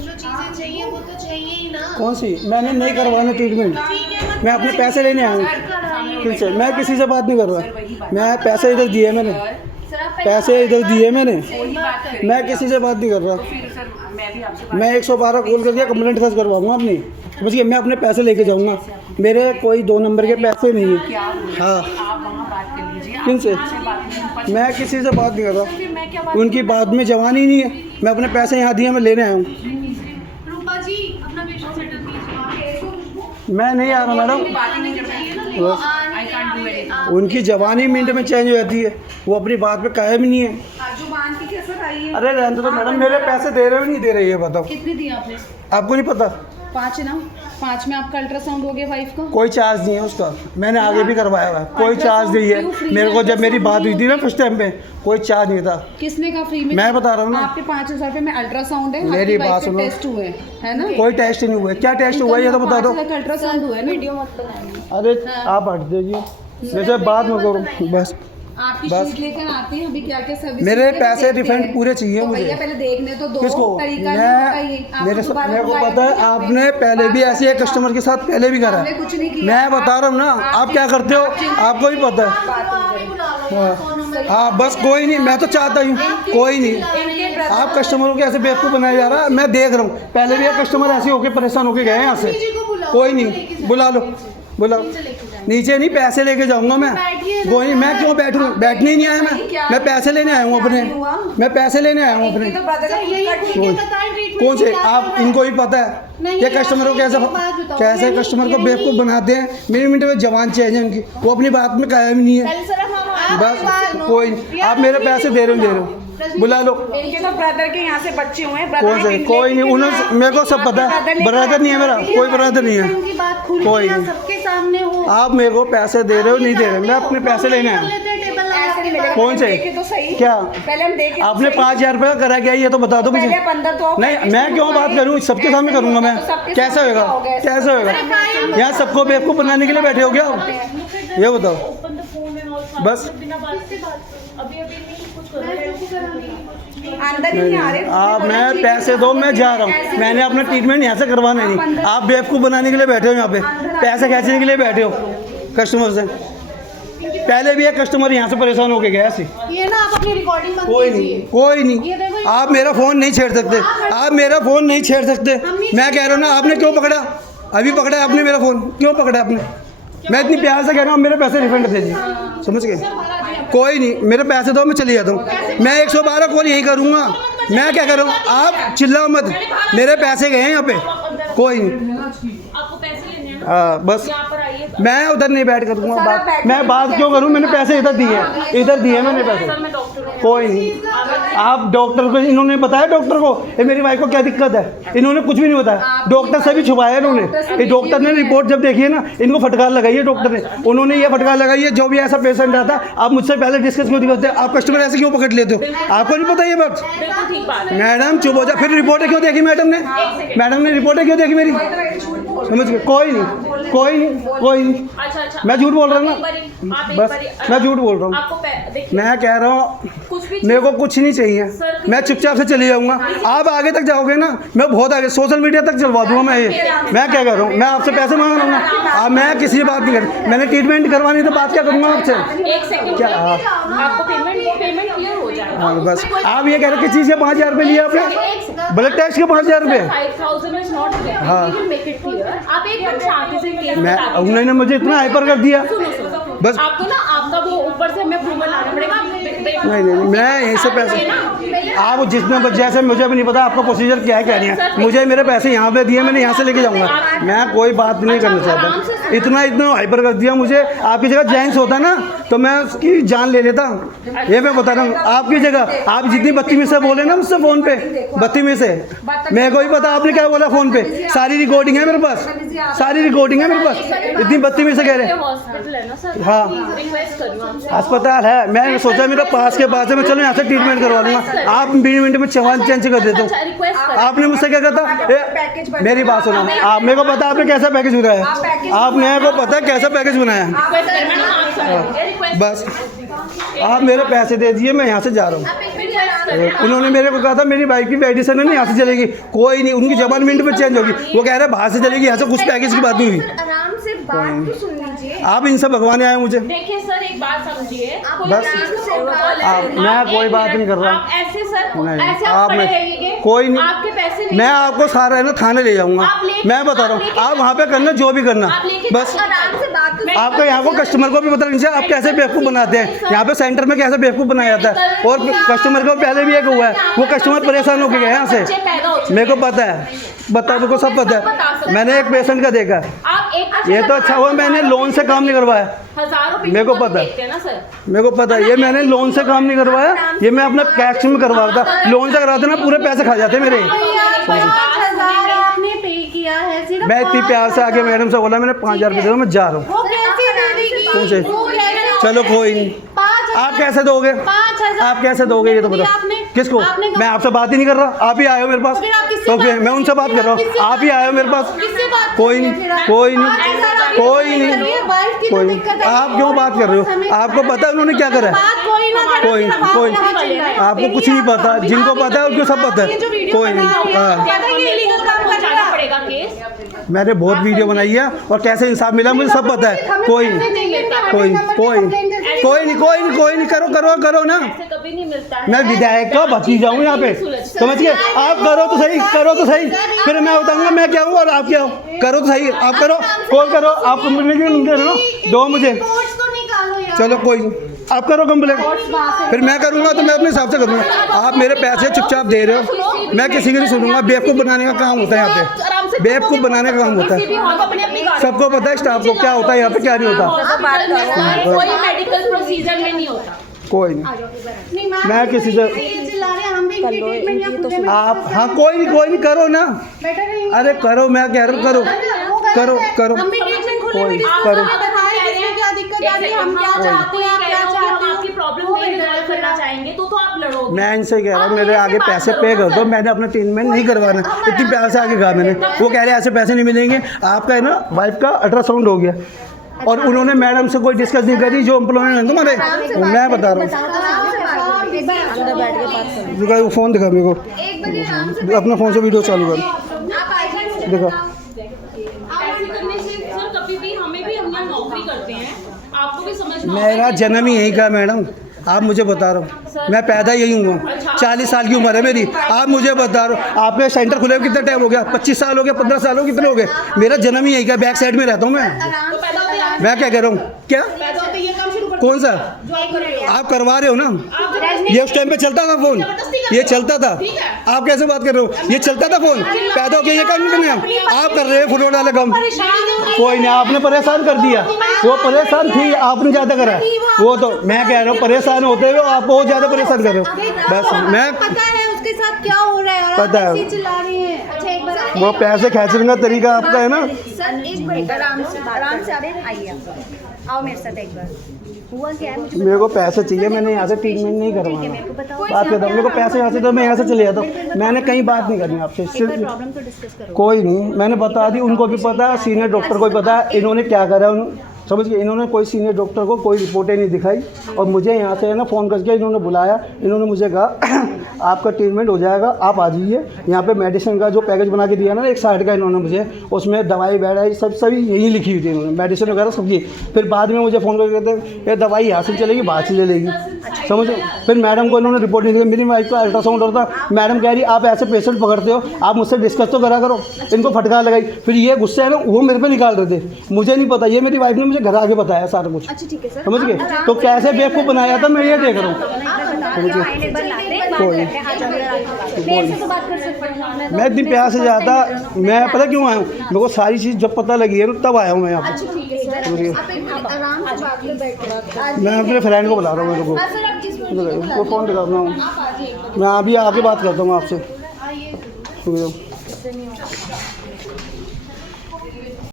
जो चीजें चाहिए वो तो चाहिए ही ना। कौन सी? मैंने नहीं करवाना ट्रीटमेंट, मैं अपने पैसे लेने आया हूँ। ठीक है, मैं किसी से बात नहीं कर रहा, मैं पैसे इधर दिए मैंने, पैसे इधर दिए मैंने, मैं किसी से बात नहीं कर रहा। मैं 112 कॉल करके कंप्लेंट दर्ज करवाऊंगा अपनी, बस ये मैं अपने पैसे लेके जाऊंगा, मेरे कोई 2 नंबर के पैसे नहीं है। हाँ, किन से? मैं किसी से बात नहीं कर रहा, उनकी बात में जवानी नहीं है, मैं अपने पैसे यहाँ दिए, मैं लेने आया हूँ। रूपा जी अपना पेशेंट सेटल कीजिए। मैं नहीं आ रहा मैडम, उनकी जवानी मिनट में चेंज हो जाती है, वो अपनी बात पे कायम नहीं है। जुबान की कसर आई है। अरे रहने दो मैडम, मेरे पैसे दे रहे हो नहीं दे रहे, ये बताओ। कितने दिए आपने? आपको नहीं पता? 5 है ना, 5 में आपका अल्ट्रासाउंड हो गया वाइफ का। कोई चार्ज नहीं है उसका, मैंने आगे भी करवाया हुआ है, कोई चार्ज नहीं है मेरे को। जब मेरी बात हुई थी ना फर्स्ट टाइम पे, कोई चार्ज नहीं था। किसने कहा फ्री में? मैं बता रहा हूँ ना, आपके 5,000 रुपये में अल्ट्रासाउंड है, मेरी बात सुनो, टेस्ट हुए है ना? कोई टेस्ट नहीं हुआ। क्या टेस्ट हुआ है ये तो बता दो। अल्ट्रासाउंड हुआ है ना? वीडियो मत बनाइए। अरे आप हट दीजिए, वैसे बात मत करो बस। आपकी बस। शीट लेकर आते हैं, अभी क्या क्या सर्विस। मेरे पैसे रिफंड पूरे चाहिए तो मुझे। भैया पहले देखने तो दो। किसको? तरीका मेरे को पता है, आपने पहले भी ऐसे एक कस्टमर के साथ पहले भी करा। कुछ नहीं किया। मैं बता रहा हूँ ना, आप क्या करते हो आपको भी पता है। हाँ बस, कोई नहीं, मैं तो चाहता हूँ कोई नहीं, आप कस्टमरों को ऐसे बेवकूफ़ बनाया जा रहा है। मैं देख रहा हूँ, पहले भी एक कस्टमर ऐसे होके परेशान होके गए हैं यहाँ से। कोई नहीं, बुला लो, बुलाओ। नीचे नहीं, पैसे लेके जाऊंगा मैं। कोई नहीं, मैं क्यों बैठूं? बैठने ही नहीं आया मैं पैसे लेने आया हूँ अपने, मैं पैसे लेने आया हूँ अपने। कौन से? आप इनको ही पता है ये कस्टमर को कैसे कस्टमर को बेवकूफ़ बनाते हैं। मिनट में जवान चेंज है उनकी, वो अपनी बात में कायम नहीं है। बस कोई नहीं, आप मेरे पैसे दे रहे हो, बुला लो। इनके तो ब्रदर के यहाँ से बच्चे हुए हैं। कौन से? कोई नहीं, उन्होंने, मेरे को सब पता है, ब्रदर नहीं है मेरा, कोई ब्रदर नहीं है, कोई नहीं। सबके सामने हो। आप मेरे को पैसे दे रहे हो नहीं दे रहे, मैं अपने पैसे लेने आया। कौन से? तो सही। क्या पहले हम देखें। आपने 5,000 रुपये का करा क्या, ये तो बता दो मुझे। 15 तो नहीं, मैं क्यों बात करूँ, सबके सामने करूँगा मैं। कैसे होगा, कैसे होगा? यहाँ सबको बेवकूफ़ बनाने के लिए बैठे हो क्या आप? ये बताओ बस। अंदर ही नहीं आ रहे। आप, मैं पैसे दो, मैं जा रहा हूँ। मैंने अपना ट्रीटमेंट यहाँ से करवाना नहीं, आप बेवकूफ़ बनाने के लिए बैठे हो यहाँ पे, पैसे खींचने के लिए बैठे हो कस्टमर से। पहले भी एक कस्टमर यहाँ से परेशान होके गया ऐसे। ये ना आप अपनी रिकॉर्डिंग मत कोई नहीं, कोई नहीं, आप मेरा फ़ोन नहीं छेड़ सकते, आप मेरा फ़ोन नहीं छेड़ सकते। मैं कह रहा हूँ ना, आपने क्यों पकड़ा? अभी पकड़ा है आपने मेरा फ़ोन, क्यों पकड़ा आपने? मैं इतनी प्यार से कह रहा हूँ, मेरे पैसे रिफंड दे दीजिए, समझ गए? कोई नहीं, मेरे पैसे दो, मैं चले जाता हूँ। मैं 112 कॉल यही करूँगा। मैं क्या करूँ? आप चिल्लाओ मत, मेरे पैसे गए हैं यहाँ पे। कोई नहीं, हाँ बस, मैं उधर नहीं बैठ करूँगा बात। मैं बात क्यों करूँ? मैंने पैसे इधर दिए मैंने पैसे। कोई नहीं, आप डॉक्टर को, इन्होंने बताया डॉक्टर को ये मेरी वाइफ को क्या दिक्कत है, इन्होंने कुछ भी नहीं बताया। डॉक्टर से भी छुपाया इन्होंने। ये डॉक्टर ने रिपोर्ट जब देखी है ना, इनको फटकार लगाई है डॉक्टर ने, उन्होंने ये फटकार लगाई है। जो भी ऐसा पेशेंट आता है, आप मुझसे पहले डिस्कस क्यों करते हैं? आप कस्टमर ऐसे क्यों पकड़ लेते हो? आपको नहीं पता ये बात? मैडम चुप हो जा। फिर रिपोर्टें क्यों देखी मैडम ने? मैडम ने रिपोर्टें क्यों देखी मेरी? समझ गए? कोई नहीं, कोई नहीं, कोई नहीं। अच्छा, मैं झूठ बोल रहा हूँ ना, बस मैं झूठ बोल रहा हूँ। मैं कह रहा हूँ मेरे को कुछ नहीं चाहिए, मैं चुपचाप से चले जाऊँगा। आप आगे तक जाओगे ना, मैं बहुत आगे सोशल मीडिया तक चलवा दूँगा मैं। ये मैं क्या कर रहा हूँ? मैं आपसे पैसे मांग रहा हूँ ना, मैं किसी से बात नहीं कर, मैंने ट्रीटमेंट करवानी तो बात क्या करूँगा आपसे? एक सेकंड, क्या? आपको पेमेंट क्लियर हो जाएगा। हाँ बस, आप ये कह रहे किस चीज़ के 5,000 रुपये लिए आपने? ब्लड टेस्ट के 5,000 रुपये? 5,000 इज नॉट क्लियर। हाँ। Make it clear. आप एकदम शांति से केस मैं, बता दीजिए। उन्होंने मुझे इतना हाइपर कर दिया। बस आपको ना, आपका वो ऊपर से हमें अप्रूवल लाना पड़ेगा। नहीं, मैं यहीं से पैसे, आप जितने जैसे, मुझे भी नहीं पता आपका प्रोसीजर क्या है, क्या नहीं है। मुझे मेरे पैसे यहाँ पे दिए, मैंने यहाँ से लेके जाऊँगा। मैं कोई बात नहीं करना चाहता। इतना हाइपर कर दिया मुझे। आपकी जगह जेंट्स होता ना तो मैं उसकी जान ले लेता, ये मैं बता रहा हूँ। आपकी जगह आप जितनी बदतमीज़ी से बोले ना मुझसे फ़ोन पे, बदतमीज़ी से, मेरे को ही पता आपने क्या बोला फ़ोन पे। सारी रिकॉर्डिंग है मेरे पास, सारी रिकॉर्डिंग है मेरे पास। इतनी बदतमीज़ी से कह रहे हैं। हॉस्पिटल है ना सर, हाँ रिक्वेस्ट कर रही हूँ आपसे। अस्पताल है, मैं सोचा मेरा पास के पास है, मैं चलो यहाँ से ट्रीटमेंट करवा लूँगा। आप मिनट में चवान चेंज कर देते अच्छा, हो। रिक्वेस्ट कर। आपने मुझसे क्या कहता? मेरी बात सुनो, आप, मेरे को पता आपने कैसा पैकेज बनाया, आप मेरे को पता है कैसा पैकेज बनाया। रिक्वेस्ट बस आप मेरे पैसे दे दिए, मैं यहाँ से जा रहा हूँ। उन्होंने मेरे को कहा था मेरी बाइक की मेडिसिन है ना यहाँ से चलेगी, कोई नहीं, उनकी जबान मिनट में चेंज होगी, वो कह रहे हैं बाहर से चलेगी, यहाँ से कुछ पैकेज की बात नहीं हुई। आराम से बात तो सुन लीजिए। आप इनसे भगवान आए मुझे। देखिए सर एक बात समझिए, बस मैं कोई बात नहीं कर रहा। आप ऐसे सर नहीं, ऐसे आप आप पड़े मैं- रहिएगे, कोई नहीं, आपके पैसे नहीं, मैं आपको सारा है ना थाने ले जाऊंगा, आप लेके- मैं बता रहा हूँ, आप वहाँ पे करना जो भी करना, आप लेके- बस आराम से बात तो आपको यहाँ को कस्टमर को भी पता नहीं चाहिए आप कैसे बेवकूफ़ बनाते हैं। यहाँ पे सेंटर में कैसे बेवकूफ़ बनाया जाता है, और कस्टमर को पहले भी एक हुआ है, वो कस्टमर परेशान होकर गए यहाँ से, बच्चे पैदा हो चुके मेरे को पता है, मेरे को सब पता है, मैंने एक पेशेंट का देखा है। आप एक ये तो अच्छा हुआ मैंने लोन से काम नहीं करवाया, हजारों मेरे को पता है। देखते हैं ना सर। मेरे को पता है, ये मैंने लोन से काम नहीं करवाया, ये मैं अपना कैश में करवा रहा था, लोन से करवाते ना पूरे पैसे खा जाते मेरे। 5,000 आपने पे किया है सिर्फ। मैं इतनी प्यार से आके मैडम से बोला मैंने 5,000 रुपये दे दो, मैं जा रहा हूँ। वो कैसे दे देगी? कौन से? वो कैसे? चलो कोई नहीं, 5,000 आप कैसे दोगे? 5,000 आप कैसे दोगे ये तो बताओ। आपने- किसको? आपने मैं आपसे बात ही नहीं कर रहा, आप ही आए हो मेरे पास, फिर आप किससे तो फिर बात मैं उनसे बात कर रहा हूँ, किससे आप ही आए हो मेरे पास। किससे बात कोई कर रही नहीं, है फिर आप? कोई नहीं, 5,000 आप कोई ये नहीं, करिए, वाइफ की तो कोई दिक्कत नहीं। है। आप क्यों बात कर रहे हो? आपको पता है उन्होंने क्या करा है? बात कोई ना करे, कोई सिर्फ आप कोई यहाँ चिल्लाए। आपको कुछ नहीं पता, जिनको पता है उनको सब पता ये जो है, वीडियो कोई नहीं। बना रही है, हाँ, कहता है कि illegal काम कर रहा है। पड़ेगा केस। मैंने बहुत वीडियो बनाई है और कैसे इंसाफ मिला मुझे सब पता है। कोई नहीं, कोई नहीं, करो ना। ऐसे कभी नहीं मिलता है। मैं विधायक का भतीजा हूँ यहाँ पे, समझ गए? आप करो तो सही, फिर मैं बताऊंगा मैं क्या हूँ और आप क्या हो। करो तो सही, आप करो, कॉल करो, आप कंप्लेंट करो, दो मुझे। कोर्ट्स को निकालो यार। चलो कोई नहीं, आप करो कंप्लेंट, फिर मैं करूँगा तो मैं अपने हिसाब से करूँगा। आप मेरे पैसे चुपचाप दे रहे हो, मैं किसी की नहीं सुनूंगा। बेवकूफ़ बनाने का काम होता है यहाँ पे, बेवकूफ़ बनाने का काम होता किसी भी है। हॉल को अपनी अपनी गाड़ी सबको पता है स्टाफ को क्या होता है यहाँ पे, क्या नहीं होता। हॉस्पिटल में सर कोई मेडिकल प्रोसीजर में नहीं होता। कोई नहीं, नहीं, मैं किसी से- ये चिल्ला रहे हैं, हम भी इनकी ट्रीटमेंट या खुले में आप हाँ कोई नहीं करो ना, बेटर नहीं। अरे करो, मैं कह रहा हूँ करो, करो। हम भी ट्रीटमेंट खुले में कोई डिस्कस करो। करके बताएं इसमें क्या दिक्कत आ रही है, हम क्या चाहते हैं, आप क्या चाहते हो। आपकी प्रॉब्लम नहीं रिजॉल्व करना चाहेंगे तो आप लड़ोगे। मैं इनसे कह रहा हूँ मेरे आगे पैसे पे कर दो, मैंने अपना ट्रीटमेंट नहीं करवाना। इतनी प्यार से आगे कहा मैंने, वो कह रहे हैं ऐसे पैसे नहीं मिलेंगे। आपका है ना वाइफ का अल्ट्रासाउंड हो गया और उन्होंने मैडम से कोई डिस्कस नहीं करी, जो एम्प्लॉयमेंट है तुम्हारे, मैं बता रहा हूँ। दिखा वो फ़ोन दिखा मेरे को, अपना फ़ोन से वीडियो चालू कर, दिखा। ऐसे करने से सर कभी भी हमें भी हम यहाँ नौकरी करते हैं, आपको भी समझना मेरा जन्म ही यहीं का है मैडम, आप मुझे बता रहा हूँ, मैं पैदा यही हुआ, 40 साल की उम्र है मेरी। आप मुझे बता रहे हो आपके सेंटर खुले हुए कितना टाइम हो गया? 25 साल हो गया, 15 साल हो गए, कितने हो गए? मेरा जन्म ही यही का, बैक साइड में रहता हूँ मैं क्या कह रहा हूँ? क्या कौन सा आप करवा रहे हो ना? ये उस टाइम पे चलता था फोन, ये चलता था। आप कैसे बात कर रहे हो? ये चलता था फोन, पैदा हो गया, ये काम नहीं करना है। आप कर रहे हो फुटबॉल वाला काम। कोई नहीं, आपने परेशान कर दिया, वो परेशान थी, आपने ज़्यादा करा। वो तो मैं कह रहा हूँ परेशान होते हुए आप बहुत ज़्यादा परेशान कर रहे हो। बस मैं पता है उसके साथ क्या हो रहा है और पता है। आप ऐसे चिल्ला रही हैं। अच्छा एक बार वो पैसे खींचने का तरीका आपका है ना। सर एक मिनट आराम से आइए आप, आओ मेरे साथ एक बार। हुआ क्या है मुझे मेरे को पैसे चाहिए, मैंने यहाँ से ट्रीटमेंट नहीं करवाना। बात करता हूँ, मेरे को पैसे यहाँ से तो मैं यहाँ से चले जाता हूँ। मैंने कहीं बात नहीं करनी आपसे, सिर्फ प्रॉब्लम तो डिस्कस करो। कोई नहीं, मैंने बता दी, उनको भी पता है, सीनियर डॉक्टर को भी पता है इन्होंने क्या करा। समझ गए? इन्होंने कोई सीनियर डॉक्टर को कोई रिपोर्टें नहीं दिखाई और मुझे यहाँ से है ना फ़ोन करके इन्होंने बुलाया। इन्होंने मुझे कहा आपका ट्रीटमेंट हो जाएगा, आप आ जाइए। यहाँ पे मेडिसिन का जो पैकेज बना के दिया ना एक साइड का इन्होंने मुझे, उसमें दवाई वगैरह सभी यही लिखी हुई थी इन्होंने, मेडिसिन वगैरह सब ये। फिर बाद में मुझे फ़ोन करके कहते ये दवाई यहाँ से चलेगी, बाहर से ले लेगी। समझो? फिर मैडम को इन्होंने रिपोर्ट नहीं दी, मेरी वाइफ का अल्ट्रासाउंड होता। मैडम कह रही आप ऐसे पेशेंट पकड़ते हो, आप मुझसे डिस्कस तो करा करो। इनको फटकार लगाई, फिर ये गुस्से है ना वो मेरे पे निकाल रहे थे, मुझे नहीं पता। ये मेरी वाइफ ने मुझे घर आके बताया सारा कुछ। अच्छा ठीक है सर, समझ गए? तो कैसे बेवकूफ़ बनाया था मैं ये देख रहा हूँ। मैं इतनी प्यार से जाता, मैं पता क्यों आया हूँ? मेरे को सारी चीज़ जब पता लगी है ना तब आया हूँ मैं यहाँ पे। मैं अपने फ्रेंड को बुला रहा हूँ, मेरे को वो फ़ोन दिखा रहा हूँ। मैं अभी आके बात करता हूँ आपसे।